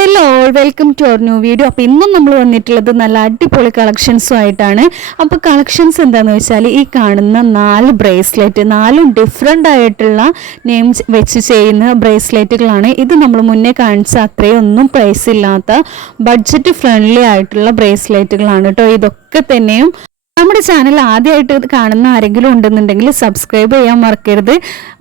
Hello welcome to our new video. അപ്പോൾ ഇന്നും നമ്മൾ വന്നിട്ടുള്ളത് നല്ല അടിപൊളി കളക്ഷൻസും ആയിട്ടാണ്. അപ്പോൾ കളക്ഷൻസ് എന്താണെന്ന് വെച്ചാൽ ഈ കാണുന്ന 4 ബ്രേസ്ലെറ്റ് 4 ഡിഫറെൻ്റ് ആയിട്ടുള്ള നെയിം വെച്ച് ചെയ്യുന്ന ബ്രേസ്ലെറ്റുകളാണ്. ഇത് നമ്മൾ മുന്നേ കാണിച്ച അത്രയൊന്നും പ്രൈസ് ഇല്ലാത്ത ബഡ്ജറ്റ് ഫ്രണ്ട്ലി ആയിട്ടുള്ള ബ്രേസ്ലെറ്റുകളാണ് കേട്ടോ. ഇതൊക്കെ തന്നെയും നമ്മുടെ ചാനൽ ആദ്യമായിട്ട് കാണുന്ന ആരെങ്കിലും ഉണ്ടെന്നുണ്ടെങ്കിൽ സബ്സ്ക്രൈബ് ചെയ്യാൻ മറക്കരുത്.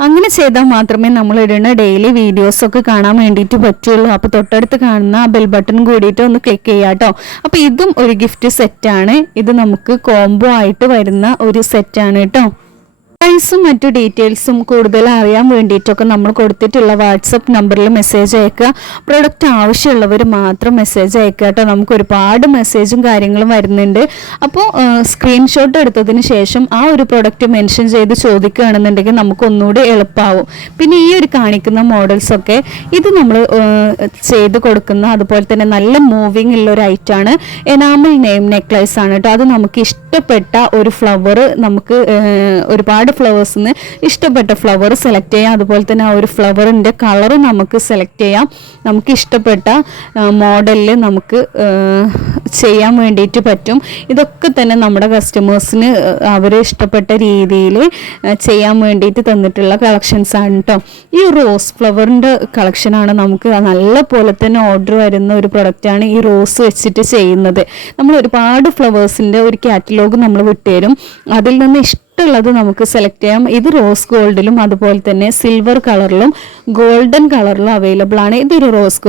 അങ്ങനെ ചെയ്താൽ മാത്രമേ നമ്മൾ ഇടുന്ന ഡെയിലി വീഡിയോസൊക്കെ കാണാൻ വേണ്ടിയിട്ട് പറ്റുള്ളൂ. അപ്പോൾ തൊട്ടടുത്ത് കാണുന്ന ആ ബെൽ ബട്ടൺ കൂടിയിട്ട് ഒന്ന് ക്ലിക്ക് ചെയ്യാം കേട്ടോ. അപ്പോൾ ഇതും ഒരു ഗിഫ്റ്റ് സെറ്റാണ്. ഇത് നമുക്ക് കോംബോ ആയിട്ട് വരുന്ന ഒരു സെറ്റാണ് കേട്ടോ. പ്രൈസും മറ്റു ഡീറ്റെയിൽസും കൂടുതൽ അറിയാൻ വേണ്ടിയിട്ടൊക്കെ നമ്മൾ കൊടുത്തിട്ടുള്ള വാട്സപ്പ് നമ്പറിൽ മെസ്സേജ് അയക്കുക. പ്രൊഡക്റ്റ് ആവശ്യമുള്ളവർ മാത്രം മെസ്സേജ് അയക്കുക കേട്ടോ. നമുക്ക് ഒരുപാട് മെസ്സേജും കാര്യങ്ങളും വരുന്നുണ്ട്. അപ്പോൾ സ്ക്രീൻഷോട്ട് എടുത്തതിന് ശേഷം ആ ഒരു പ്രൊഡക്റ്റ് മെൻഷൻ ചെയ്ത് ചോദിക്കുകയാണെന്നുണ്ടെങ്കിൽ നമുക്ക് ഒന്നുകൂടി എളുപ്പമാവും. പിന്നെ ഈ ഒരു കാണിക്കുന്ന മോഡൽസൊക്കെ ഇത് നമ്മൾ ചെയ്ത് കൊടുക്കുന്ന അതുപോലെ തന്നെ നല്ല മൂവിങ് ഉള്ള ഒരു ഐറ്റമാണ്. എനാമൽ നെയിം നെക്ലേസ് ആണ് കേട്ടോ. അത് നമുക്ക് ഇഷ്ടപ്പെട്ട ഒരു ഫ്ലവർ നമുക്ക് ഒരുപാട് ഫ്ലവേഴ്സിന് ഇഷ്ടപ്പെട്ട ഫ്ലവർ സെലക്ട് ചെയ്യാം. അതുപോലെ തന്നെ ആ ഒരു ഫ്ലവറിൻ്റെ കളർ നമുക്ക് സെലക്ട് ചെയ്യാം. നമുക്ക് ഇഷ്ടപ്പെട്ട മോഡലിൽ നമുക്ക് ചെയ്യാൻ വേണ്ടിയിട്ട് പറ്റും. ഇതൊക്കെ തന്നെ നമ്മുടെ കസ്റ്റമേഴ്സിന് അവർ ഇഷ്ടപ്പെട്ട രീതിയിൽ ചെയ്യാൻ വേണ്ടിയിട്ട് തന്നിട്ടുള്ള കളക്ഷൻസ് ആണ് കേട്ടോ. ഈ റോസ് ഫ്ലവറിൻ്റെ കളക്ഷനാണ് നമുക്ക് നല്ല പോലെ തന്നെ ഓർഡർ വരുന്ന ഒരു പ്രൊഡക്റ്റാണ് ഈ റോസ് വെച്ചിട്ട് ചെയ്യുന്നത്. നമ്മൾ ഒരുപാട് ഫ്ലവേഴ്സിൻ്റെ ഒരു കാറ്റലോഗ് നമ്മൾ വിട്ടുതരും. അതിൽ നിന്ന് ഇഷ്ടമുള്ളത് നമുക്ക് സെലക്ട് ചെയ്യാം. ഇത് റോസ് ഗോൾഡിലും അതുപോലെ തന്നെ സിൽവർ കളറിലും ഗോൾഡൻ കളറിലും അവൈലബിൾ ആണ്. ഇതൊരു റോസ്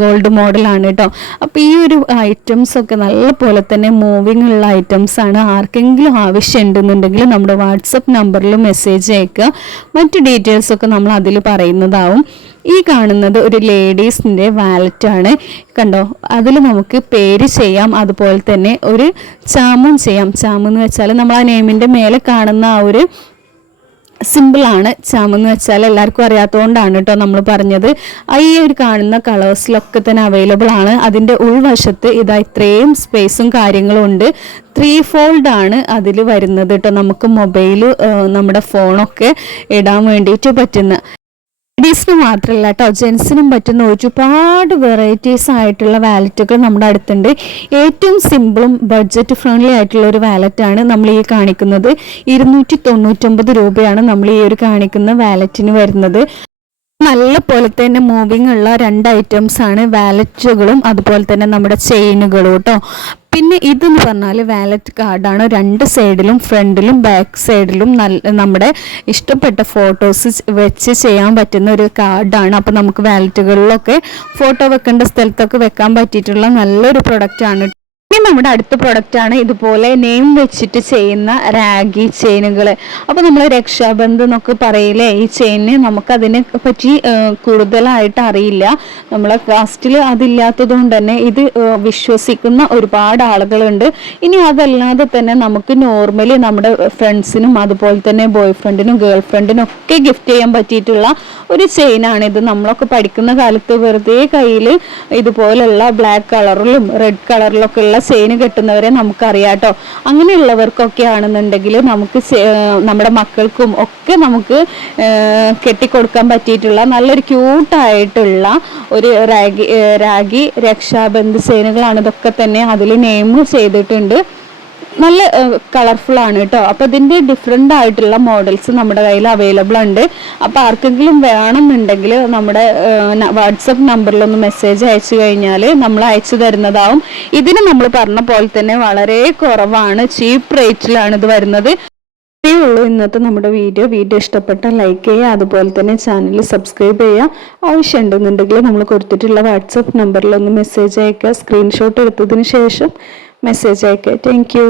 ഗോൾഡ് മോഡലാണ് കേട്ടോ. അപ്പോൾ ഈ ഒരു ഐറ്റംസ് ഒക്കെ നല്ല പോലെ തന്നെ മൂവിങ് ഉള്ള ഐറ്റംസ് ആണ്. ആർക്കെങ്കിലും ആവശ്യം ഉണ്ടെന്നുണ്ടെങ്കിൽ നമ്മുടെ വാട്സപ്പ് നമ്പറിൽ മെസ്സേജ് അയക്കുക. മറ്റു ഡീറ്റെയിൽസ് ഒക്കെ നമ്മൾ അതിൽ പറയുന്നതാവും. ഈ കാണുന്നത് ഒരു ലേഡീസിൻ്റെ വാലറ്റാണ് കണ്ടോ. അതിൽ നമുക്ക് പേര് ചെയ്യാം, അതുപോലെ തന്നെ ഒരു ചാമും ചെയ്യാം. ചാമെന്ന് വെച്ചാൽ നമ്മൾ ആ നെയിമിൻ്റെ മേലെ കാണുന്ന ആ ഒരു സിമ്പിളാണ്. ചാമെന്ന് വെച്ചാൽ എല്ലാവർക്കും അറിയാത്തതുകൊണ്ടാണ് കേട്ടോ നമ്മൾ പറഞ്ഞത്. ഈ ഒരു കാണുന്ന കളേഴ്സിലൊക്കെ തന്നെ അവൈലബിൾ ആണ്. അതിൻ്റെ ഉൾവശത്ത് ഇതാ ഇത്രയും സ്പേസും കാര്യങ്ങളും ഉണ്ട്. 3 ഫോൾഡ് ആണ് അതിൽ വരുന്നത് കേട്ടോ. നമുക്ക് മൊബൈൽ നമ്മുടെ ഫോണൊക്കെ ഇടാൻ വേണ്ടിയിട്ട് പറ്റുന്ന, ലേഡീസിന് മാത്രമല്ല കേട്ടോ, ജെൻസിനും പറ്റുന്ന ഒരുപാട് വെറൈറ്റീസ് ആയിട്ടുള്ള വാലറ്റുകൾ നമ്മുടെ അടുത്തുണ്ട്. ഏറ്റവും സിമ്പിളും ബഡ്ജറ്റ് ഫ്രണ്ട്ലി ആയിട്ടുള്ള ഒരു വാലറ്റാണ് നമ്മൾ ഈ കാണിക്കുന്നത്. 299 രൂപയാണ് നമ്മൾ ഈ ഒരു കാണിക്കുന്ന വാലറ്റിന് വരുന്നത്. നല്ല പോലെ തന്നെ മൂവിങ് ഉള്ള 2 ഐറ്റംസ് ആണ് വാലറ്റുകളും അതുപോലെ തന്നെ നമ്മുടെ ചെയിനുകളും കേട്ടോ. പിന്നെ ഇതെന്ന് പറഞ്ഞാൽ വാലറ്റ് കാർഡാണ്. 2 സൈഡിലും ഫ്രണ്ടിലും ബാക്ക് സൈഡിലും നമ്മുടെ ഇഷ്ടപ്പെട്ട ഫോട്ടോസ് വെച്ച് ചെയ്യാൻ പറ്റുന്ന ഒരു കാർഡാണ്. അപ്പോൾ നമുക്ക് വാലറ്റുകളിലൊക്കെ ഫോട്ടോ വെക്കേണ്ട സ്ഥലത്തൊക്കെ വെക്കാൻ പറ്റിയിട്ടുള്ള നല്ലൊരു പ്രൊഡക്റ്റാണ്. ഇനി നമ്മുടെ അടുത്ത പ്രൊഡക്റ്റാണ് ഇതുപോലെ നെയിം വെച്ചിട്ട് ചെയ്യുന്ന റാഗി ചെയിനുകൾ. അപ്പോൾ നമ്മൾ രക്ഷാബന്ധം എന്നൊക്കെ പറയില്ലേ, ഈ ചെയിന് നമുക്കതിനെ പറ്റി കൂടുതലായിട്ട് അറിയില്ല. നമ്മളെ കാസ്റ്റിൽ അതില്ലാത്തത് കൊണ്ട് തന്നെ ഇത് വിശ്വസിക്കുന്ന ഒരുപാട് ആളുകളുണ്ട്. ഇനി അതല്ലാതെ തന്നെ നമുക്ക് നോർമലി നമ്മുടെ ഫ്രണ്ട്സിനും അതുപോലെ തന്നെ ബോയ് ഫ്രണ്ടിനും ഗേൾ ഫ്രണ്ടിനും ഒക്കെ ഗിഫ്റ്റ് ചെയ്യാൻ പറ്റിയിട്ടുള്ള ഒരു ചെയിനാണ് ഇത്. നമ്മളൊക്കെ പഠിക്കുന്ന കാലത്ത് വെറുതെ കയ്യിൽ ഇതുപോലുള്ള ബ്ലാക്ക് കളറിലും റെഡ് കളറിലൊക്കെ ഉള്ള ചെയിന് കെട്ടുന്നവരെ നമുക്കറിയാം കേട്ടോ. അങ്ങനെയുള്ളവർക്കൊക്കെ ആണെന്നുണ്ടെങ്കിൽ നമുക്ക് നമ്മുടെ മക്കൾക്കും ഒക്കെ നമുക്ക് കെട്ടിക്കൊടുക്കാൻ പറ്റിയിട്ടുള്ള നല്ലൊരു ക്യൂട്ടായിട്ടുള്ള ഒരു റാഗി രക്ഷാബന്ധ ചെയിനുകളാണ് ഇതൊക്കെ തന്നെ. അതിൽ നെയിം ചെയ്തിട്ടുണ്ട്. നല്ല കളർഫുൾ ആണ് കേട്ടോ. അപ്പോൾ ഇതിൻ്റെ ഡിഫറെൻ്റ് ആയിട്ടുള്ള മോഡൽസ് നമ്മുടെ കയ്യിൽ അവൈലബിൾ ഉണ്ട്. അപ്പോൾ ആർക്കെങ്കിലും വേണമെന്നുണ്ടെങ്കിൽ നമ്മുടെ വാട്സപ്പ് നമ്പറിലൊന്ന് മെസ്സേജ് അയച്ചു കഴിഞ്ഞാൽ നമ്മൾ അയച്ചു തരുന്നതാവും. ഇതിന് നമ്മൾ പറഞ്ഞ പോലെ തന്നെ വളരെ കുറവാണ്, ചീപ്പ് റേറ്റിലാണ് ഇത് വരുന്നത്. ഇത്രയേ ഉള്ളൂ ഇന്നത്തെ നമ്മുടെ വീഡിയോ. ഇഷ്ടപ്പെട്ടാൽ ലൈക്ക് ചെയ്യുക, അതുപോലെ തന്നെ ചാനൽ സബ്സ്ക്രൈബ് ചെയ്യുക. ആവശ്യമുണ്ടെന്നുണ്ടെങ്കിൽ നമ്മൾ കൊടുത്തിട്ടുള്ള വാട്സപ്പ് നമ്പറിലൊന്ന് മെസ്സേജ് അയക്കുക. സ്ക്രീൻഷോട്ട് എടുത്തതിന് ശേഷം മെസ്സേജ് അയക്കുക. Thank you.